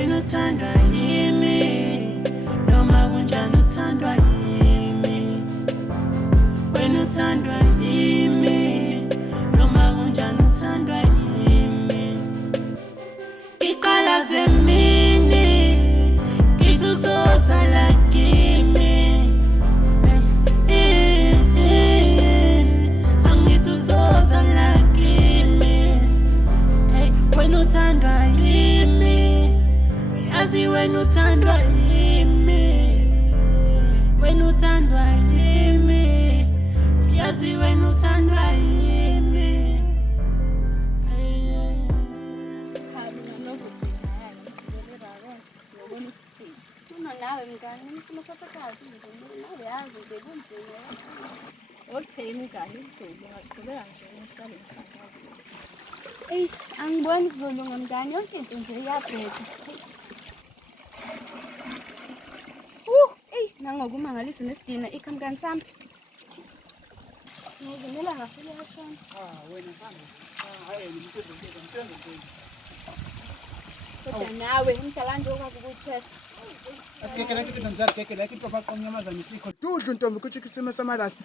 wena uthandwa yimi noma kunjani uthandwa yimi wena uthandwa yimi noma kunjani uthandwa yimi iqala zemini ngithuzoza lakimi angithuzoza lakimi wena uthandwa yimi yazi wena uthandwa yimi wena uthandwa yimi yazi wena uthandwa yimi nawe mngani isimo sasekazi nawe yazi bekunzima okay mngani Zulu ngaqhubeka nje ngihlale ngisakazo angiboni kuzolunga mngani yonke into nje iyabheka nangokumangalisa nesidina ikhamkani sami ngizimela ngafile yashona wena sami hayi ngimsebenze kodwa nawe umdala nje okwazi ukuthetha asikekela kitu nomzali kekela kitu papa mnyamazana isikho dudlu ntombi ukuthi isimo samalasi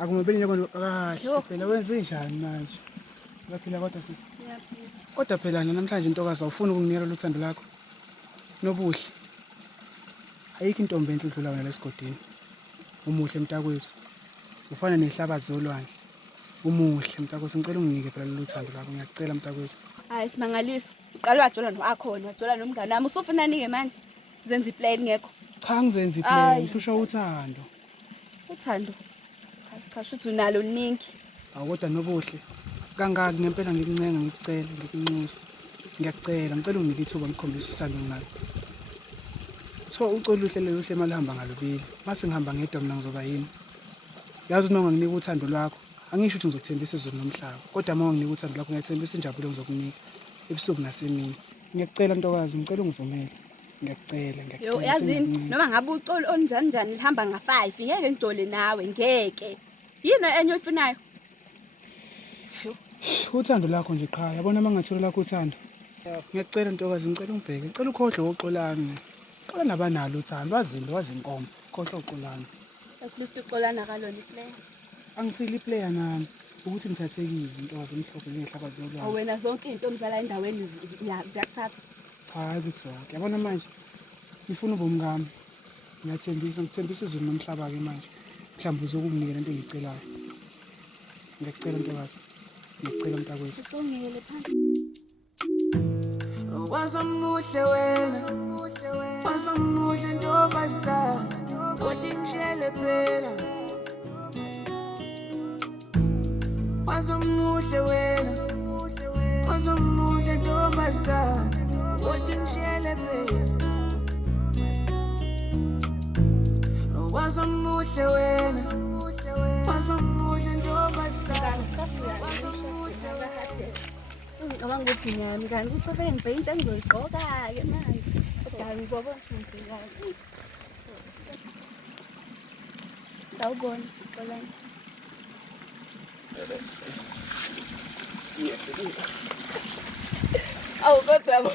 akumobeni nyoko kahle phela wenze njani manje uyaphila kodwa sisi kodwa phela namhlanje intokazi awufuni ukunginikela uthando lakho nobuhle ayikho intombi enhle udlula wena lesigodini umuhle mntakwethu ufana nehlabathi zolwandle umuhle mntakwethu ngicela unginike phela lolu thando lakho ngiyacela mntakwethu hayi simangaliso uqala wajola noakhona wajola nomngane wami usufunani-ke manje zenza iplan ngekho cha ngizenza iplan ngihlusha uthando cha shuthi unalo ningi awukodwa nobuhle kangaki ngempela ngikuncenga ngikucela ngikunxusa ngiyacela ngicela unginike ithuba ngikhombisa uthando nginalo so ucela uhlelo luhle malihamba ngalobili mase ngihamba ngedwa mina ngizoba yini yazi nonga nginika uthando lwakho angisho ukuthi ngizokuthembisa izulu nomhlaba kodwa uma nginika uthando lwakho ngiyathembisa injabulo ngizokunika ebusuku nasemini ngiyacela ntokazi ngicela ungivumele ngiyacela yo yazini noma ngabe ucolo onjani njani lihamba nga5 ngeke ngijole nawe ngeke yini enye oyifunayo uthando lakho nje qha yabona mangathula lakho uthando ngiyacela ntokazi ngicela ungibheke ngicela ukhohle uxolani xola nabanalo uthando wazi inkomo khohle uxolani at least uxolana kalona iplayer angisile player nami ukuthi ngithathekile intokazi emhlophe ngehlabathi zolwandle awena zonke into omzala endaweni ziyakuthatha hayi ukuthi zonke yabona manje ngifuna ubomngami ngithembisa izulu nomhlaba ke manje mhlawumbe uzokunginikela into engicelayo ngiyacela ntokazi ngiyacela mntakwethu ucongele phansi wazomuhle wena wazomuhle ntombazana uthi ngishele phela wazomuhle wena wazomuhle ntombazana uthi ngishele phela wazomuhle wena wazomuhle ntombazana ngicabanga ukuthi mngani kusafike ngibheke into engizoyigqoka-ke manje kodwa ngizobona sengiyakazi sawubona xolani awu kodwa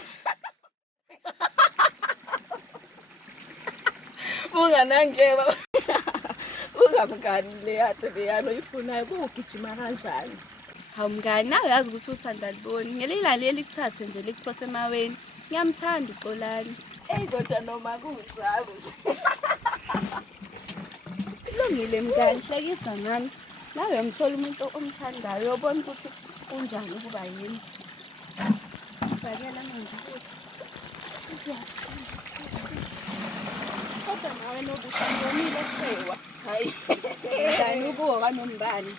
bunganangeba ungamngani leyato leyano oyifunayo kugijima kanjani hawu mngani nawe yazi ukuthi uthanda liboni ngelilaleli kuthathe nje likuphose emaweni ngiyamthanda uxolani kodwa noma kunjalo kulungile mngani hlekisa nami nawe uyamthola umuntu omthandayo uyobona ukuthi kunjani ukuba yini fakela manje ukuthi kodwa nawe nobuhle ngibonile sewa hayi ngani ukuwo kanombani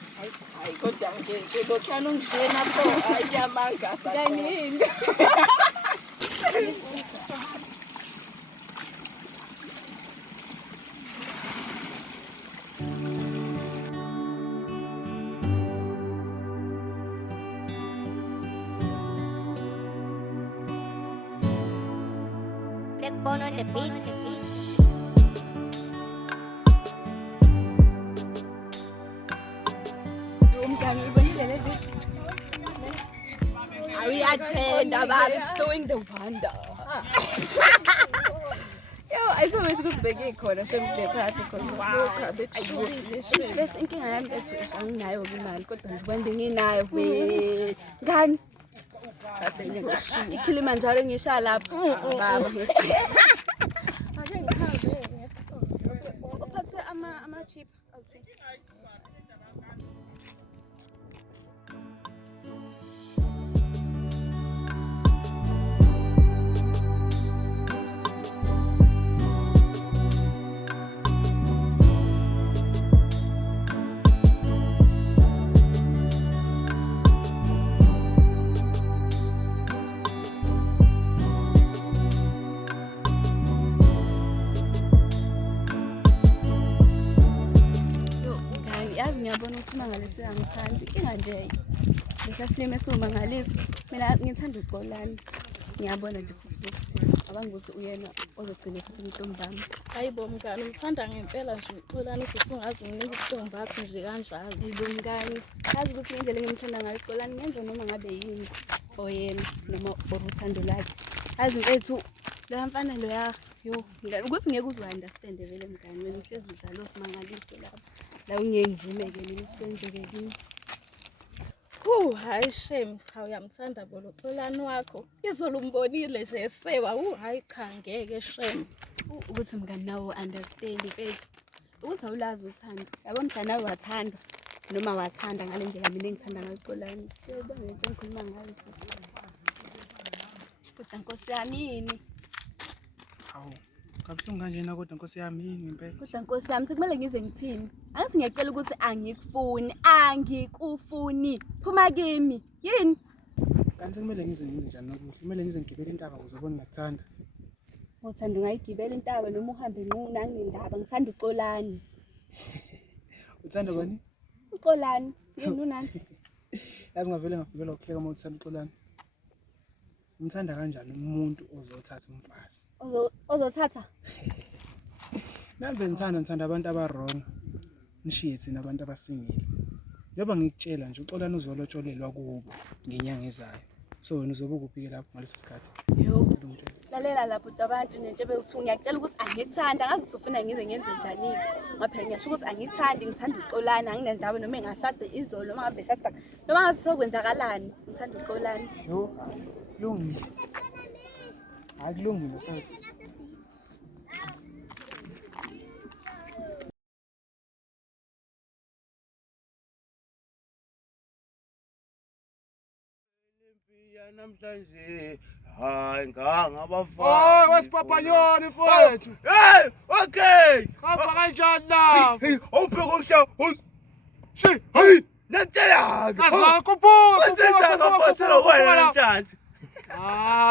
hayi kodwa ngizokhana ungishena pho hayi kuyamangasa kanini Born on the beat. We are trained about it's doing the wonder. Yo, ayizobesho ukuthi bengikhona shemhle phansi khona. Wow, bethulile shame. Bese inkinga yami bethu anginayo imali kodwa nje kwande nginayo we. Ngani? Ikilimanjaro ngisha lapha. Baba. Ake ngihambe ngesitolo. Uphathe ama-chip. Ngiyabona ukuthi mangaliso uyangithanda inkinga nje lesasilime siwumangaliso mina ngithanda uxolani ngiyabona nje futhi abanga ukuthi uyena ozogcina futhi umntombami Hayibo mngani ngithanda ngempela nje uxolani ukuthi usungazi unginika ubuhlungu bakho nje kanjalo. Hayibo mngani yazi ukuthi ngendlela engimthanda ngayo uxolani ngenza noma ngabe yini oyena noma for uthando lakhe yazi mfethu la mfana lo yo ngani ukuthi ngeke uzu-understand vele mngani wena uhlezi uzalo simangaliso lapha la ungeke ngivumeke mina usikwenzeke kimi. Hayi shame cha uyamthanda bo lo xolani wakho. Izolo umbonile nje esewa. Hayi cha ngeke shame. Ukuthi mngani nawo understand mfethu ukuthi awulazi uthando yabo mthanda nawe wathandwa noma wathanda ngale ndlela mina engithanda ngayo uxolani yebo ngeke ngikhuluma ngayo sisi kodwa nkosi yami yini Hawu kabuhlungu kanjena kodwa nkosi yami yini impela kodwa nkosi yami sekumele ngize ngithini angithi ngiyacela ukuthi angikufuni phuma kimi yini kanti kumele ngize njani nokuhle kumele ngize ngigibele intaba ukuze ubone ngakuthanda uthanda ungayigibela intaba noma uhambe nangendaba ngithanda uxolani uthanda bani uxolani yini unani yazi ngavele ngafikela ukuhleka uma uthanda uxolani ngithanda kanjani umuntu ozothatha umfazi ozothatha Nambe ngithanda abantu aba-wrong nishiye thina abantu abasingile njengoba ngikutshela nje uxolani uzolotsholelwa kubo ngenyanga ezayo so wena uzobe ukuphi lapho ngaleso sikhathi yo lalela lapho abantu nje bewuthi ngiyakutshela ukuthi angithanda ngazi usufuna ngize ngenze njani ngaphela ngiyasho ukuthi angithandi ngithanda uxolani anginendaba noma engashade izolo noma ngabe shada noma ngathi sokwenzakalani ngithanda uxolani yo kulungile akulungile mfethu namhlanje hayi ngangabafana wesipapanyoni mfethu hey okay hamba kanjani la awupheka ukusha hey nakutshela azakho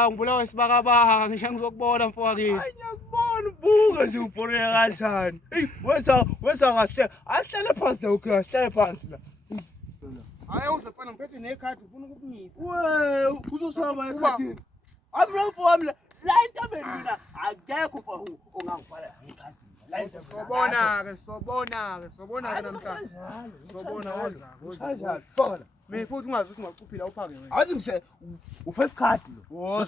ngibulawa isibakabaka ngisho ngizokubona mfowakini ngiyakubona ubuka nje uboreka kanjani hey wesa kahle ahlale phansi okay ahlale phansi la hayi uzofana ngiphethe nekhadi ufuna ukukunyisa we uzosaba ekhadini amrofo wami la intabeni mina akekho fa ongangifala ngekhadi sobona-ke namhlanje sobona woza fona mina futhi ungazi ukuthi ungacuphila uphake wena athi ngisho u5 card lo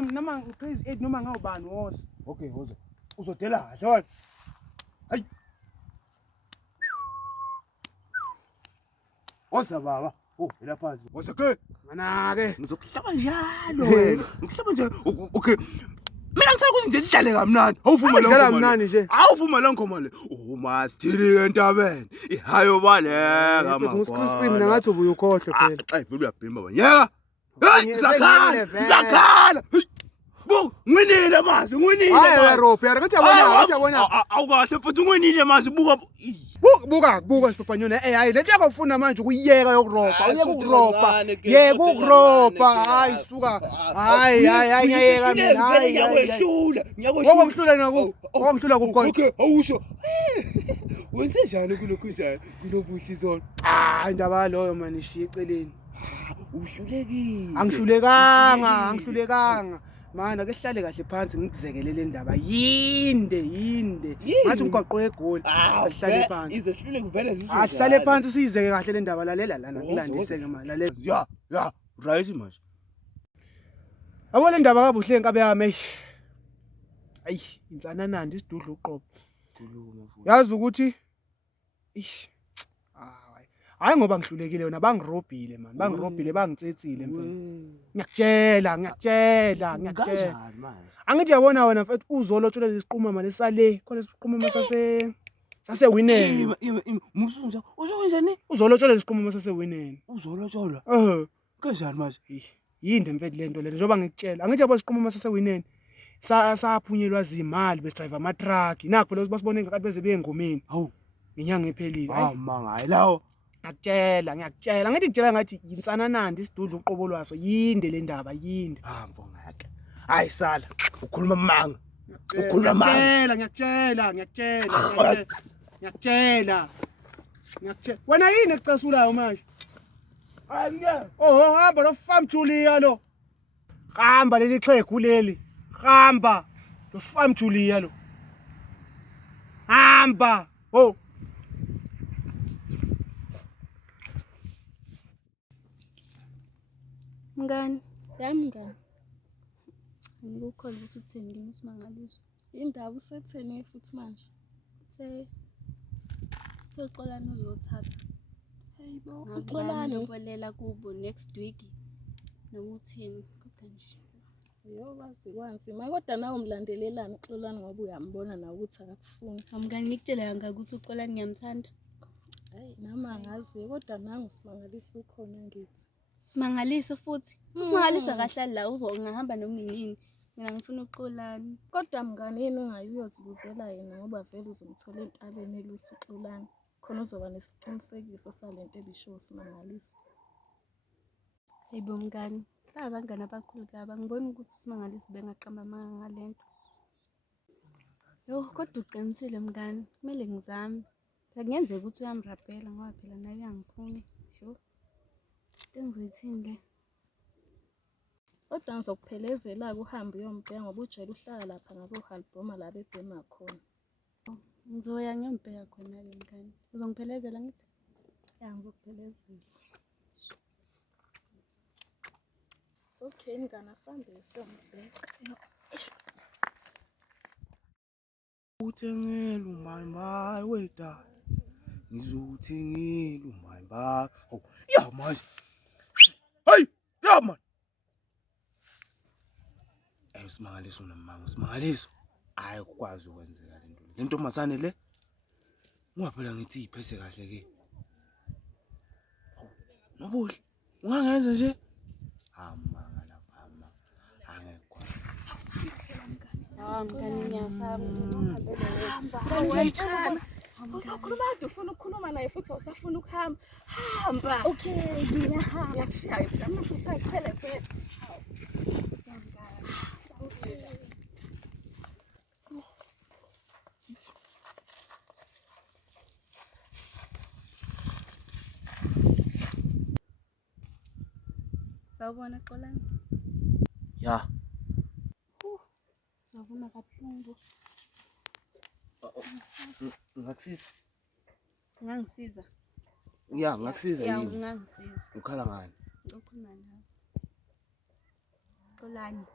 noma crazy 8 noma ngawubani woza okay woza uzodela kahle wena hayi woza baba ela phansi woza ke mana-ke ngizokuhlaba njalo wena ngihlaba njalo okay mina ngithanda ukuthi nje sidlale kamnandi awuvuma lo ngoma mnandi nje awuvuma lo ngoma le umasithili entabeni ihayo baleka mama nguscream mina ngathi ubuye ukhohle phela xa ivele uyabhima bani yeka zakhala ngwinile manje ngwinile hayi Rob yara ngathi yabona awukahle futhi ngwinile manje buka sipapanyoni hayi lento yakufuna manje ukuyeka yokuropa uyeka ukuropa yeka ukuropa hayi suka hayi ngiyeka mina hayi ngokumhlula naku ngokumhlula kukhona okay awusho wenze njani kulokhu njani kunobuhle izona indaba loyo manje ishiye eceleni uhlulekile angihlulekanga mana ke sihlale kahle phansi ngikuzekelele indaba yinde ngathi umgwaqo wegoli asihlale phansi izehlule kuvele zizwe asihlale phansi sizeke kahle le ndaba lalela lana kulandiseke manje lalela ya right manje Yabo le ndaba kabuhle nkabe yami. Ayi, insana nandi isidudla uqobo. Khuluma mfowethu. Yazi ukuthi hayi ngoba ngihlulekile wena bangirobhile man. Bangirobhile bangitsetsile mfethu. Ngiyakutshela. Kanjani manje? Angithi yabona wena mfethu uzolo tshela lesiqhuma lesale. Khona lesiqhuma sase winene. Musunja. Uzokwenjani? Uzolo tshela lesiqhuma sase winene. Uzolotsholwa. Kanjani manje? Yinde mfethu lento le njengoba ngikutshela. Angithi yabo siqhuma sase winene. Saphunyelwa zimali besidrive ama truck. Nakho phela basibone ngakathi beze beyengomeni. Hawu, inyanga ephelile. manga hayi lawo. Ngiyakutshela. Angithi ngitshela ngathi insana nandi isidudla uqobo lwaso. Yinde le ndaba yinde. Mfongake. Hayi sala. Ukhuluma manga. Ukhuluma manga. Ngiyakutshela. Wena yini ecasulayo manje? Angeke. Oh, hamba lo farm Julia lo. Hamba leli xhegu leli. Hamba. Lo farm Julia lo. Hamba. Oh. Mngani, Yami ngani? ngikukholwa ukuthi uthengile isimangaliso. Indaba usetheni futhi manje? Uxolani uzothatha. Hayibo, Ngazi uxolani. bayanibolela kubo next week. Noma uthini kodwa nje. Yo bazi kwanzima kodwa nawe umlandelelana uxolani ngoba uyambona nawe ukuthi akakufuni. Mngani ngikutshela ngakuthi uxolani ngiyamthanda. Hayi nami angazi kodwa nangu simangalisa ukhona ngithi. Simangaliso futhi. Simangaliso kahle la uzongahamba noma yini. Mina ngifuna uxolani. Kodwa mngani yini ungayiyozibuzela yena ngoba vele uzomthola entabeni elusa uxolani. Khona uzoba nesiqinisekiso salento ebisho simangaliso. Hayibo mngani, abangani abakhulu kabi ngibona ukuthi usimangaliso bengaqamba amanga ngalento. Yo kodwa uqinisile mngani, kumele ngizame. Kungenzeka ukuthi uyamrabhela ngoba phela naye uyangifuna. Sho. Engizoyithini le? Kodwa ngizokuphelezela uhambe uyombheka ngoba ujele uhlala lapha ngabo halboma la bebhema khona. Ngizoya ngiyombheka khona ke mngani. Uzongiphelezela ngithi? Ya ngizokuphelezela. Okay mngani asambe siyombheka. Uthengela umayimbayi weda. Ngizothengela umayimbayi. Oh, ya manje. Hey, ya man. Usimangaliso nomanga, usimangaliso. Hayi ukwazi ukwenzeka lento. Le ntombazane le ungaphela ngithi iphese kahle ke. Nobuhle. Ungangenza nje? Manga lapha manga. Angekho. Mngani ngiyasaba Wena uzokhuluma kade ufuna ukukhuluma naye futhi awusafuna ukuhamba. Hamba. Okay, ngiyahamba. Yakushiya yena manje uthi ayiphelezele. Sawubona xolani. Ya. Sawubona kabuhlungu. Ngakusiza. Ungangisiza? Ya, ngakusiza Ya, yini? ungangisiza. Ukhala ngani? Ukhuluma nawe. Xolani.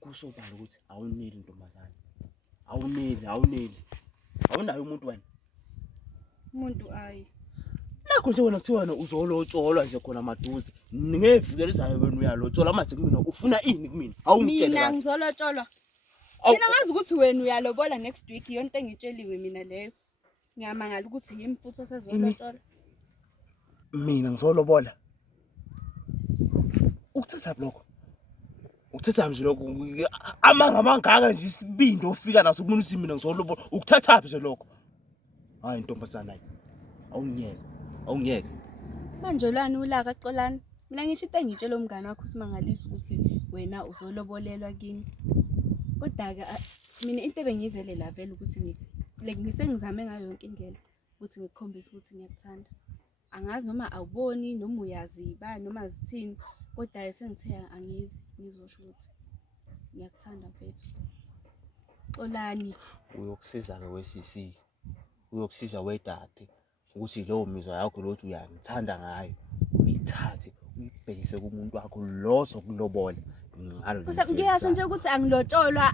Kusobala ukuthi awuneli ntombazane. Awuneli. Awunayo umuntu wena. Umuntu ayi. Nakho nje wena kuthiwa wena uzolotsholwa nje khona maduze. Ngevikele isayo wena uyalotsholwa manje kumina ufuna ini kumina? Awungitshele Mina kahle. ngizolotsholwa. Mina ngazi ukuthi wena uyalobola next week yonke engitsheliwe mina leyo. Ngiyamangala ukuthi yimi futhi osezolotsholwa. Mina ngizolobola. Ukuthatha lokho. Ukuthatha nje lokho amanga amangaka nje isibindo ofika naso kumina uthi mina ngizolobola. Ukuthatha nje lokho. Hayi ntombazana hayi. Awungiyeke. Manje lwani ulaka xolani. Mina ngisho into engitshela umngane wakho usimangaliso ukuthi wena uzolobolelwa kini. Kodwa ke mina into ebengizele la vele ukuthi ngisengizame ngayo yonke indlela ukuthi ngikukhombise ukuthi ngiyakuthanda. Angazi noma awuboni noma uyaziba noma zithini kodwa sengithe angizi ngizosho ukuthi ngiyakuthanda mfethu. Xolani. Uyokusiza ke wesisi. Uyokusiza wedade ukuthi leyo mizwa yakho lothi uyangithanda ngayo. uyithathe uyibhekise kumuntu wakho lo sokulobola ngalo Ngiyasho nje ukuthi angilotsholwa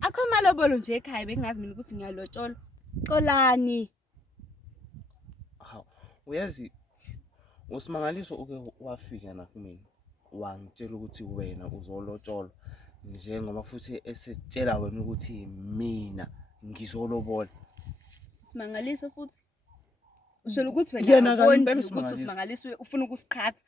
akho malobolo nje ekhaya bengazi mina ukuthi ngiyalotsholwa. Xolani. hawu uyazi usimangaliso uke wafika na kumina wangitshela ukuthi wena uzolotsholwa njengoba futhi esetshela wena ukuthi mina ngizolobola. Simangaliso futhi. Usho ukuthi Yena wena kanye awuboni impela ukuthi uSimangaliso. usimangaliso ufuna ukusiqhatha.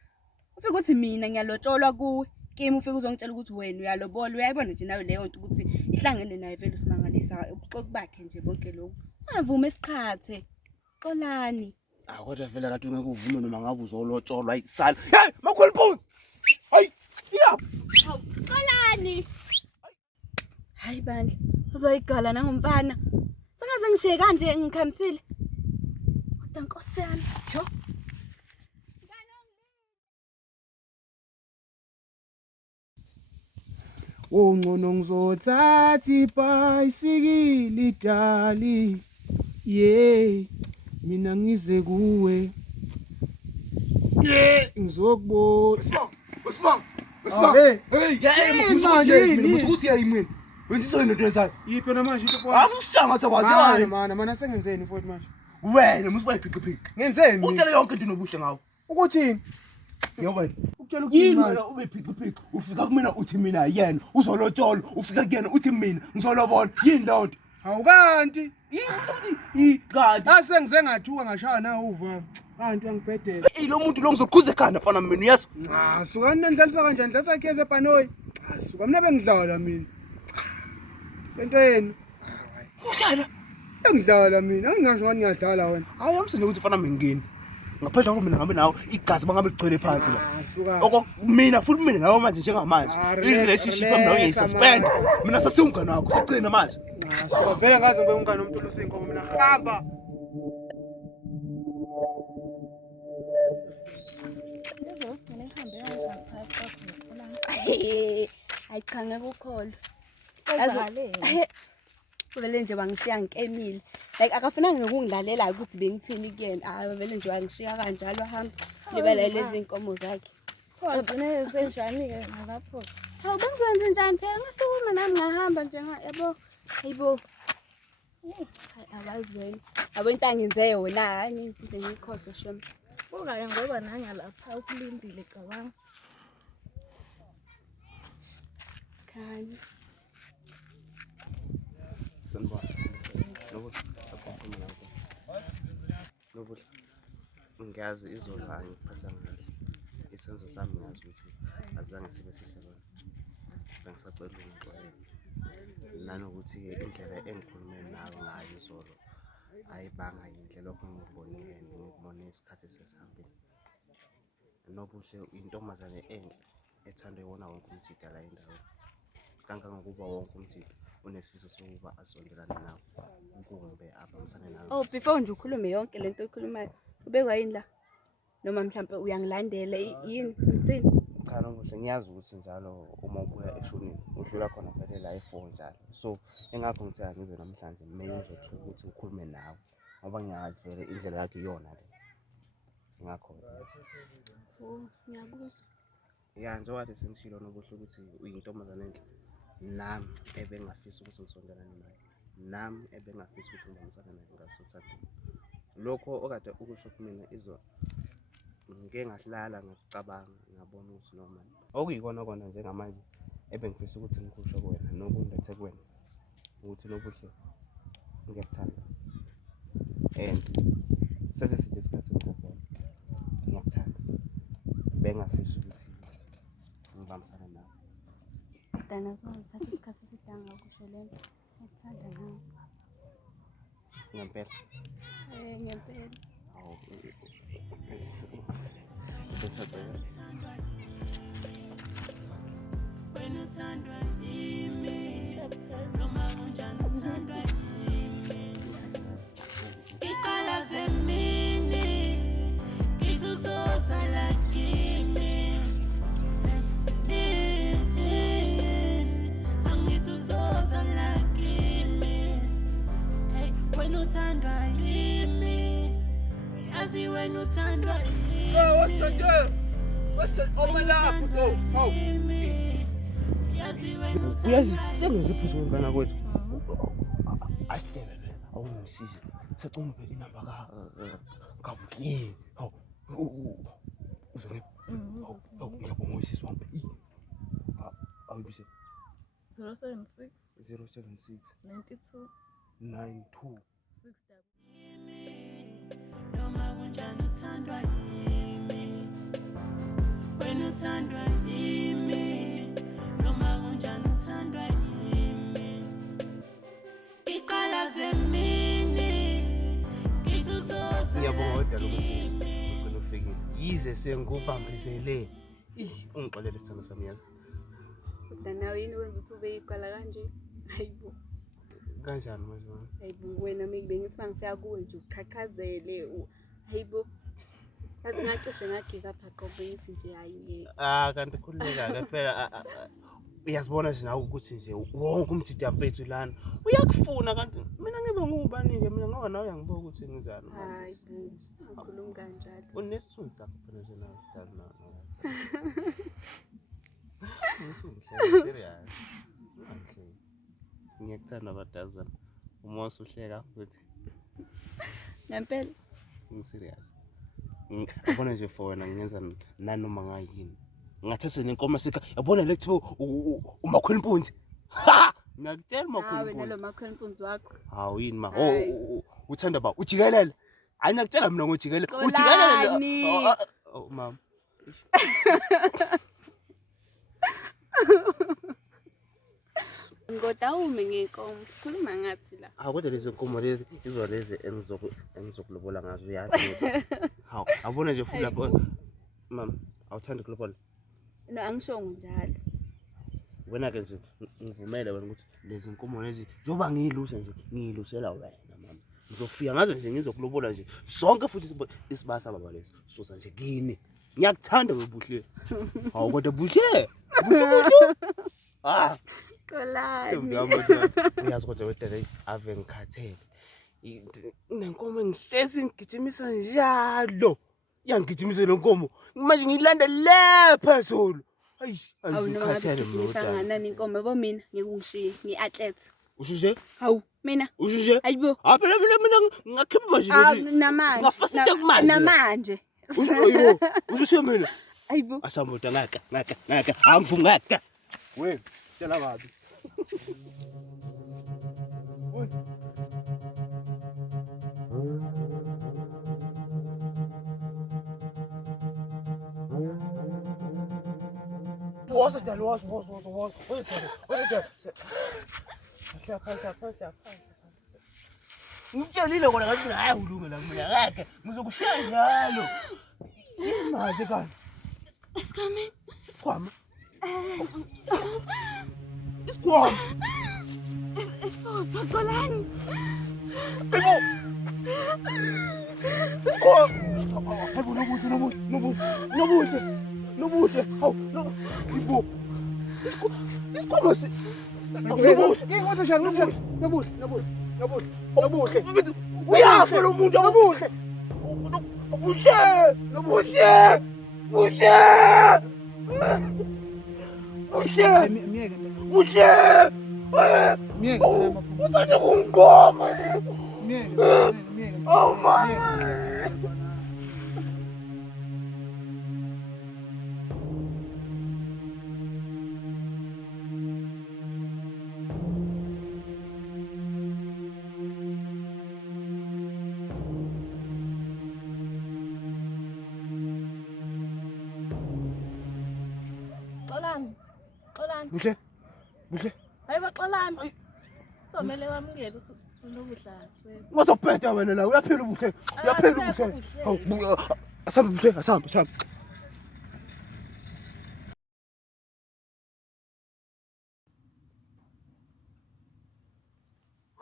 Ufika ukuthi mina ngiyalotsholwa kuwe. Kimi ufika uzongitshela ukuthi wena uyalobola. Uyayibona nje nawe leyo nto ukuthi ihlangene naye vele usimangalisa ubuxoki bakhe nje bonke lokho. Ungavumi isiqhathe. Xolani. Kodwa vele kade ungeke uvume noma ngabe uzolotsholwa ayisala. Hey makhulu phuzi. Hayi iya. Hawu, xolani. Hayi bandla. Uzoyigala nangomfana. Sengaze ngishiye kanje ngikhamisile. Kodwa Nkosi yami. Yo. Ungcono ngizothatha ibhayisikili dali. Yeah. Mina ngize kuwe. Yeah, ngizokubona. Usibang. Hey, yeah, musukuthi yayimini. Wenziso into yenzayo. Yiphi namanje into for? Akushanga sakwazi Hayi wena. mana sengenzeni futhi manje? Wena musibayiphiqiphiqi. Ngenzeni mina? Utshela yonke into nobuhle ngawo. Ukuthini? Yobona. Ukutshela ukuthini Yini manje? wena ube phiqiphiqi ufika kumina uthi mina yena uzolotsholwa ufika kuyena uthi mina ngizolobola yini lonto? Awukanti. Kanti Asengize ngathuka ngashaya na uva. Kanti angibhedela. lo muntu lo ngizokhuza ekhanda fana mina uyazi. Cha, suka nendlalisa kanjani? Dlalisa ikhese ebhanoyi. Cha, suka mina bengidlala mina. Lento yenu. Udlala. Engidlala mina. Angingasho ngani ngiyadlala wena. Hayi amsene ukuthi fana mingeni. Ngaphandle kokuba mina ngabe nawo igazi bangabe ligcwele phansi la. Suka. Mina futhi mina nawe manje njengamanje. I-relationship yami nawe ngiyisuspend. Mina sasingumngane wakho sagcina manje. Cha, suka vele ngaze ngibe umngane womuntu osinkomo mina. Hamba. Ngizogcina ngihambe kanjani phakathi kwakho noxolani? Hayi cha ngeke ukholwe. Kwenzakaleni? Vele nje wangishiya ngikemile. Like akafananga nokungilalela ukuthi bengithini kuyena. Vele nje wangishiya kanjalo hamba. Libala lezi inkomo zakhe. Wagcine senjani-ke nalapho? Hawu bengizenze njani phela ngasukuma nami ngahamba nje yabo. Hayibo. Hayi awazi wena. Yabo into angenze yona hayi ngipinde ngikhohlwe shoma. Buka-ke ngoba nangalapha ukulindile cabanga. Khani. Sanibona. Nobuhle. Ngiyazi izolo angiphatha kahle. Isenzo sami ngazi ukuthi azange sibe sihle bona. Bengisacela ukuxolela. Nanokuthi indlela engikhulume nawe ngayo izolo ayibanga yinhle lokho ngikubonile ngikubone isikhathi sesihambile. Nobuhle intombazane enhle ethandwe wona wonke umthida la endaweni. Kangangokuba wonke umthida unesifiso sokuba asondelane nawe kumbe abambisane nawe. Oh before nje ukhulume yonke lento oyikhulumayo ubekwa yini la? Noma mhlawumbe uyangilandela yini sithini? Cha nobuhle ngiyazi ukuthi njalo uma ubuya eshonini udlula khona vele la e4 njalo. So engakho ngithe angize namhlanje maybe uzothuka ukuthi ukhulume nawe ngoba ngiyazi vele indlela yakhe iyona le. Ngakho Oh ngiyakuzwa. ya njengoba sengishilo nobuhle ukuthi uyintombazane enhle. Nami ebengafisa ukuthi ngisondelane naye. Nami ebengafisa ukuthi ngibambisane naye ngasothanda. Lokho okade ukusho kumina izolo ngike ngahlala ngacabanga ngabona ukuthi noma okuyikona kona njengamanje ebengifisa ukuthi ngikusho kuwena nokungethe kuwena ukuthi nobuhle ngiyakuthanda and sesesithi isikhathi ngikubona ngiyakuthanda bengafisa ukuthi ngibambisane nawe. Dana sithatha isikhathi esidanga ukusho lento. Ngikuthanda nawe. Ngempela. Ngempela. Awu. Wena uthandwa yimi noma unjani uthandwa yimi iqala zemini izuzozala kimi angizuzozala kimi wena uthandwa yimi yazi wena uthandwa yimi Uyazi sengenze iphutha ngana kwethu. Asihlele le awungisize. Sacuma inamba kabuhle. Hawu. Uzongipha. Ngiyabonga usisi wami. Awubise 076 076 92 92 noma kunjani uthandwa yimi wena uthandwa yimi noma kunjani uthandwa yimi iqala zemini ngithuzoza ngiyabonga wedala ukuthi ugcina ufikile yize sengubambezele ungixolele isithando sami yazi Kodwa nawe yini wenza ukuthi ube iqala kanje? Hayibo. kanjani manje Hayibo wena bengithi mangifika kuwe nje uqhaqhazele. Hayibo. Yazi ngacishe ngagive up aqobe ngithi nje hayi ngeke. kanti khululeka phela uyazibona nje nawe ukuthi nje wonke umjidi mfethu lana uyakufuna kanti mina ngibe ngubani-ke mina ngoba nawe uyangibuka ukuthi ngizani Hayibo. Ukhuluma kanjalo. unesithunzi sakho phela nje nawe sidali Ngisungihleka serious. Okay. Ngiyakuthanda abadazana. Uma usuhleka futhi. Ngempela. Ngiserious. Ngibona nje for wena ngenza nanoma ngayini. Ngathatha nenkomo sika yabona le kuthiwa umakhwela impunzi. Ha! Ngiyakutshela umakhwela Hawe impunzi. nalo makhwela impunzi wakho. Hawu yini ma. Uthanda ba ujikelele. Hayi ngiyakutshela mina ngojikelele. Ujikelele. Oh mama. Ngodawume ngenkomo sikhuluma ngathi la. Kodwa lezi nkomo lezi izolezi engizokulobola ngazo uyazi nje. Hawu abona nje futhi lapho mama awuthandi ukulobola. No angishongo njalo. Wena ke nje ngivumele wena ukuthi lezi nkomo lezi njoba ngiyilusha nje ngiyilusela wena mama. Ngizofika ngazo nje ngizokulobola nje sonke futhi isibasa baba leso susa nje kini. Ngiyakuthanda webuhle. Hawu kodwa buhle. Buhle. Kolani. Uyazi kodwa wedala ave ngikhathele. Nenkomo engihlezi ngigijimisa njalo. Iyangigijimisa le nkomo. Manje ngilanda le phezulu. Hawu noma ngigijimisa nganani inkomo yabo mina ngikungishiye ngiathlete. Usho nje? Hawu mina. Usho nje? Hayibo. Phela mina ngakhipha manje namanje. Singafasita kumanje. Namanje. Usho mina. Hayibo. Asambuda ngaka. Angivumi ngaka. Wena, tshela babi. Woza njalo woza. Ngitshelile kona ngathi mina hayi ulungela mina ngeke ngizokushiya njalo. Imali kanti. Isikhwama. Isikhwama. It's for Kolani. Ebo. Isikhwama. Hayibo nobuhle. Hawu no. Ibo. Isikhwama si. Ngiyingathi njani nobuhle. Uyafa lo muntu obuhle. Miyeke. Uthanda ukungigoma. Miyeke. Oh my. Xolani. Buhle. Hayibo xolani. Somele wamukele unobuhlase. Ngizokuphetha wena la uyaphila ubuhle. Hawu asambe.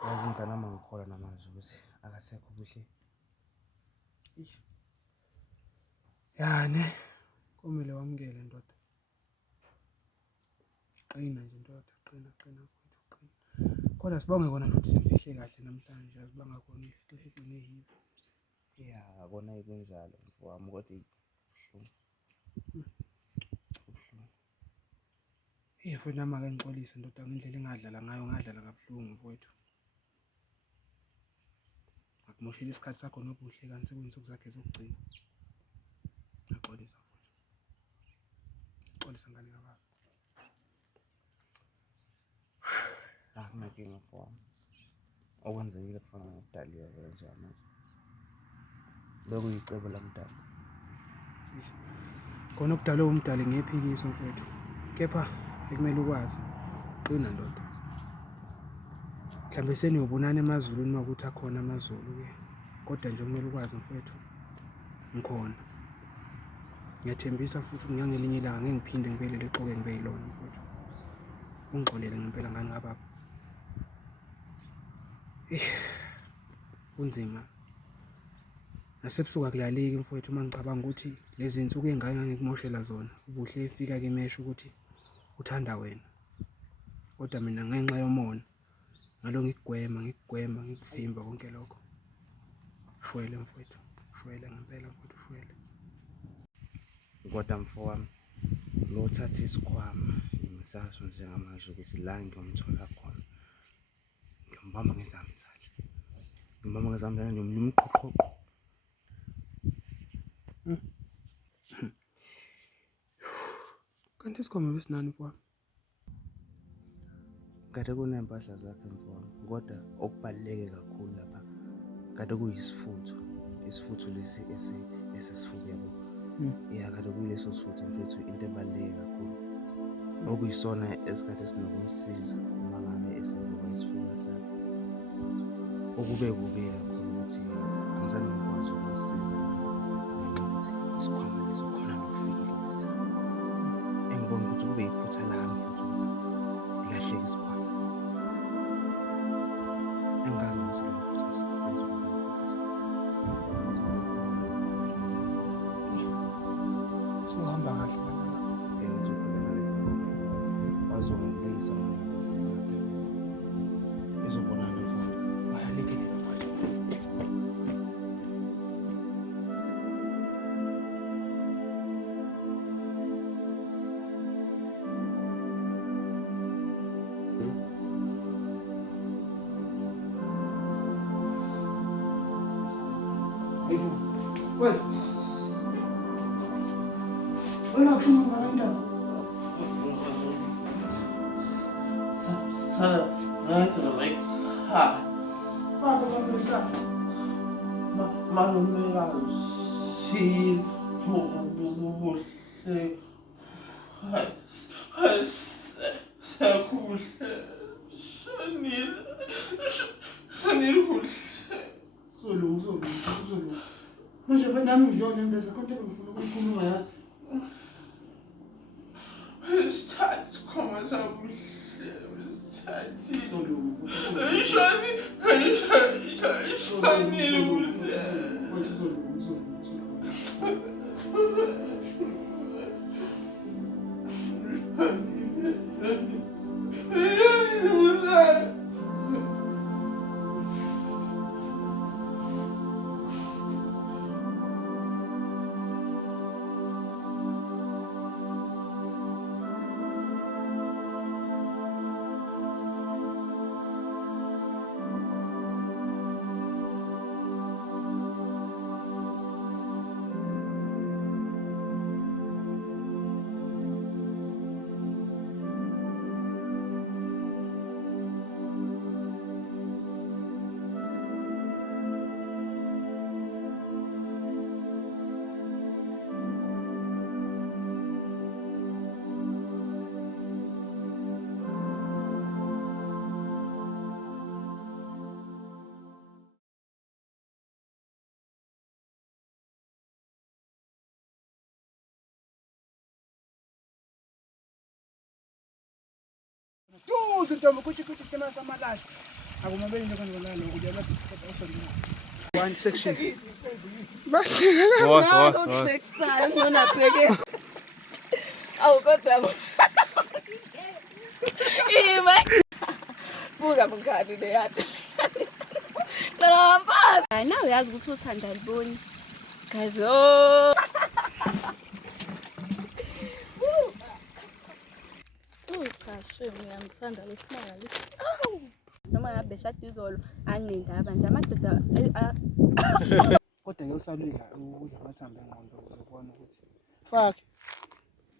Yazi ingane ama ngikhola namanje ukuthi akasekho ubuhle. Yani kumele wamukele ndoda. Qina nje ndoda, qina. Kodwa sibonge kona ukuthi simfihle kahle namhlanje, asibanga khona ifihle nehibi. Kona ikunjalo mfowami kodwa Futhi nami ake ngixolise ndoda ngendlela engadlala ngayo, ngadlala kabuhlungu mfowethu. Akumoshela isikhathi sakho nobuhle kanti sekuyinsuku zakhe zokugcina. Ngixolisa futhi. Ngixolisa ngane kababa. Akunankinga mfowami. Okwenzekile kufana nokudaliwe kanjani manje. Bekuyicebo lamdala. Khona okudalwe umdali ngephikiswa mfowethu. Kepha ekumele ukwazi qina ndoda. Mhlambe seniyobunana emazulwini makuthi akhona amazulu ke. Kodwa nje kumele ukwazi mfowethu. Ngikhona. Ngiyathembisa futhi ngelinye ilanga ngeke ngiphinde ngibelele exoke ngibe yilona mfowethu. Ungixolele ngempela ngani kababa. Kunzima. Nasebusuku akulaleki mfowethu uma ngicabanga ukuthi lezi insuku engaka ngikumoshela zona ubuhle efika kimesha ukuthi uthanda wena. Kodwa mina ngenxa yomona ngalo ngikugwema ngikuvimba konke lokho. Shwele mfowethu, shwele ngempela mfowethu, shwele. Kodwa mfowami, lo thatha isikhwama ngisaso njengamanje ukuthi la ngiyomthola khona. Ngimbamba ngezami izandla. Ngimbamba ngezami izandla nje umqoqoqo. Kanti isikhwama besinani mfowami? Kade kunempahla zakhe mfowami, kodwa okubaluleke kakhulu lapha kade kuyisifutho. Isifutho lesi esesifuba yabo. Kade kuyileso sifutho mfethu into ebaluleke kakhulu. Okuyisona esikhathi esinokumsiza uma ngabe esevuka isifuba sakhe. Okube kubi kakhulu ukuthi angizange ngikwazi ukumsiza ngenxa yokuthi isikhwama leso khona nofikile ngisana. Engibona ukuthi kube yiphutha lami futhi ukuthi ilahleke isikhwama. Engazi ukuthi lo phutha senze ukuthi sohamba kahle bazongibuyisa izobonana mfowethu. bayalekile. Wes. Wena ukhuluma ngale ndaba. Zulu. Manje nami ngiyona Unembeza konke bengifuna ukukhuluma yazi. Isithathe isikhwama sakuhle, isithathe. Zulu. Ishonile kuhle. Tudo ntombi kuthi sema samalahle. Akumabeli nje kanje ngalo ukuthi lapho sifika osondela. One section. Boss. Ngona bheke. Awu kodwa. Ima. Buka mngani le yathi. Hayi nawe uyazi ukuthi uthanda liboni. Guys, oh. Cha shame ngiyamthanda lesimali. Noma ngabe beshada izolo anginendaba nje amadoda Kodwa-ke usaludla ukudla amathambo engqondo ukuze ubone ukuthi fuck.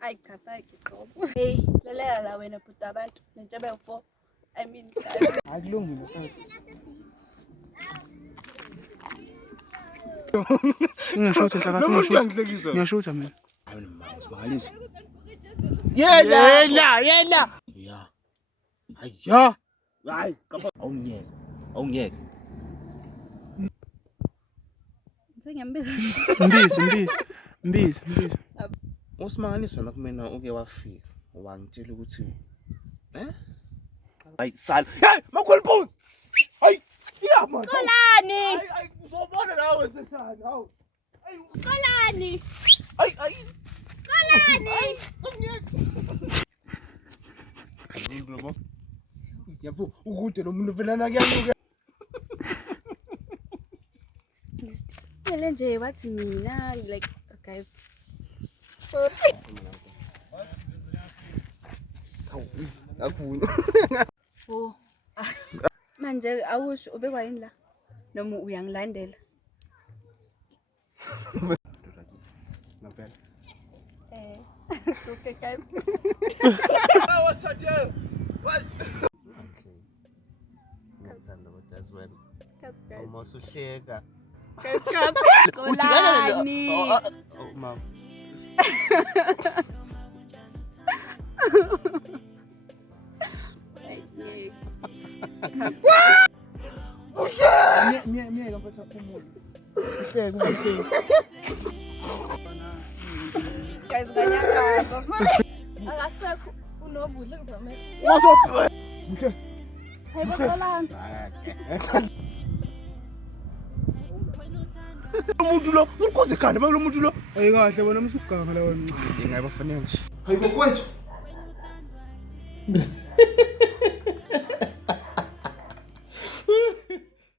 Ayi cha fake qobo. Hey, lalela la wena bhuti abantu nentshebe u4. I mean guys. Hayi kulungile mfethu. Ngiyashutha nhlakathi ngiyashutha mina. Hayi mama, simangalisa. Yela. Ya. Hayi. Hayi, kapha. Awungiyeke. Sengiyambiza. Mbiza. Usimanganiswa nakumena uke wafika. Wangitshela ukuthi hayi sala. Hey, makhulu phones. Hayi. Yeah man. Kolani. Hayi, uzobona nawe sesana. Hawu. Kolani. Hayi. Kolani. Ngiyabona. Yabo, ukude lo muntu vela nakuyanyuka. Phela nje wathi mina like guys. Akuvuni. Oh. Manje awusho ubekwa yini la? Noma uyangilandela? Ngempela. Okay guys. Wasathe. What? Okay. Ngiyacela ukuthi as well. Guys. Uma usuhleka. Guys. Kolani. Oh mama. Miyeka mfethu aphumule. Ihleke. Guys nganyakaza. Akasekho unobudle ngizamela. Mhle. Hey Kolani. Umuntu lo, unkoze khanda lo muntu lo. Ayi kahle bona msuganga la wena. Ngingaba fanele nje. Hayi bokwethu.